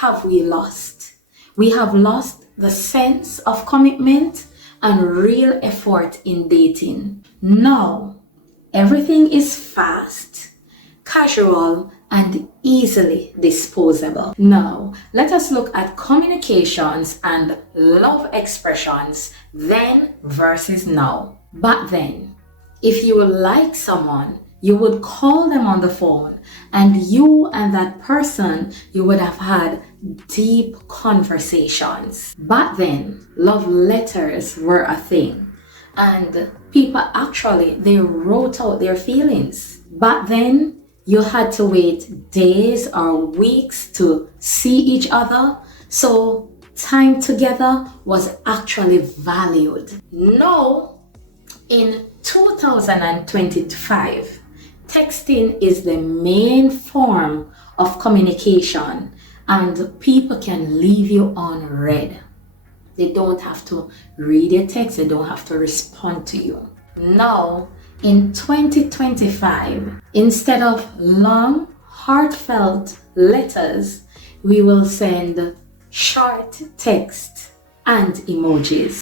have we lost? We have lost the sense of commitment and real effort in dating. Now, everything is fast, casual, and easily disposable. Now, let us look at communications and love expressions then versus now. Back then, if you like someone, you would call them on the phone, and you and that person, you would have had deep conversations. Back then, love letters were a thing, and people actually, they wrote out their feelings. Back then, you had to wait days or weeks to see each other, so time together was actually valued. Now, in 2025, texting is the main form of communication, and people can leave you on read. They don't have to read your text, they don't have to respond to you. Now, in 2025, instead of long, heartfelt letters, we will send short text and emojis.